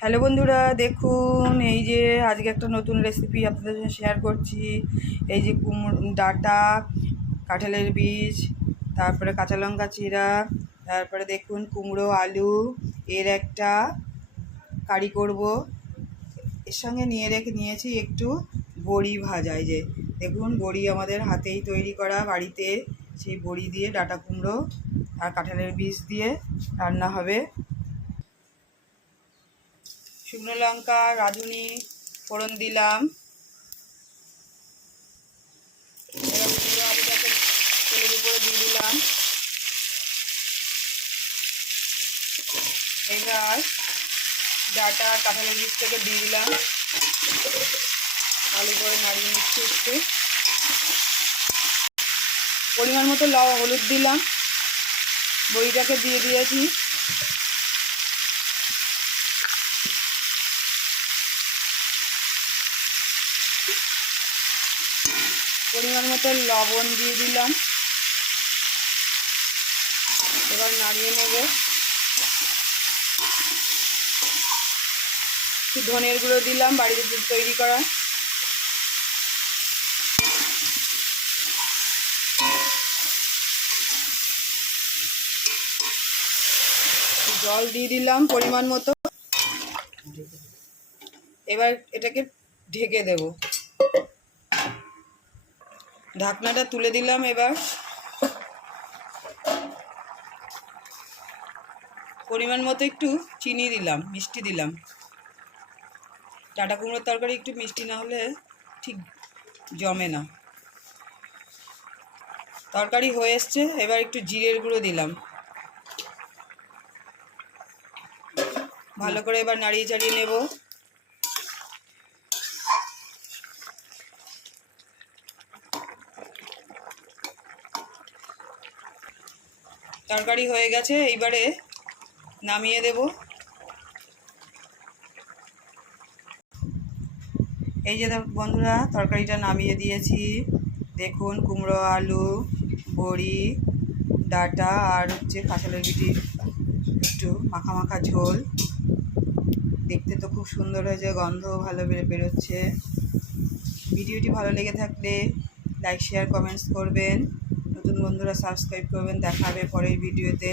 Hello বন্ধুরা, দেখুন এই যে আজকে একটা নতুন রেসিপি আপনাদের সাথে শেয়ার করছি। এই যে ডাঁটা, কাঁঠালের বীজ, তারপরে কাঁচা লঙ্কা চিরা, তারপরে দেখুন কুমড়ো আলু, এর একটা কারি করব। এর সঙ্গে নিয়েছি একটু বড়ি ভাজা। এই যে দেখুন বড়ি আমাদের হাতেই তৈরি করা বাড়িতে, সেই বড়ি দিয়ে ডাঁটা কুমড়ো আর কাঁঠালের বীজ দিয়ে রান্না হবে। শুকনো লঙ্কা, রাঁধুনি ফোড়ন দিলাম। এবার কুমড়ো আলুটাকে তেলের উপরে দিয়ে দিলাম। এবার ডাঁটা কাঁঠালের বীজটাকে দিয়ে দিলাম, ভালো করে নাড়িয়ে নিচ্ছি। একটু পরিমাণ মতো হলুদ দিলাম, বড়িটাকে দিয়ে দিয়েছি। পরিমাণ মতো লবণ দিয়ে দিলাম। এবার নাড়িয়ে নেব। একটু ধনের গুঁড়ো দিলাম, বাড়িতে তৈরি করা। জল দিয়ে দিলাম পরিমাণ মতো। এবার এটাকে ঢেকে দেব। ঢাকনাটা তুলে দিলাম। এবার পরিমাণ মতো একটু চিনি দিলাম, মিষ্টি দিলাম। ডাঁটা কুমড়োর তরকারি একটু মিষ্টি না হলে ঠিক জমে না। তরকারি হয়ে এসছে। এবার একটু জিরের গুঁড়ো দিলাম। ভালো করে এবার নাড়িয়ে চাড়িয়ে নেব। তরকারি হয়ে গেছে, এইবারে নামিয়ে দেব। এই যে বন্ধুরা, তরকারিটা নামিয়ে দিয়েছি। দেখুন কুমড়ো আলু, বড়ি, ডাঁটা আর কাঁঠালের বিটির একটু মাখা মাখা ঝোল। দেখতে তো খুব সুন্দর হয়েছে, গন্ধও ভালো বেরোচ্ছে। ভিডিওটি ভালো লেগে থাকলে লাইক, শেয়ার, কমেন্টস করবেন। নতুন বন্ধুরা সাবস্ক্রাইব করবেন। দেখা হবে পরের ভিডিওতে।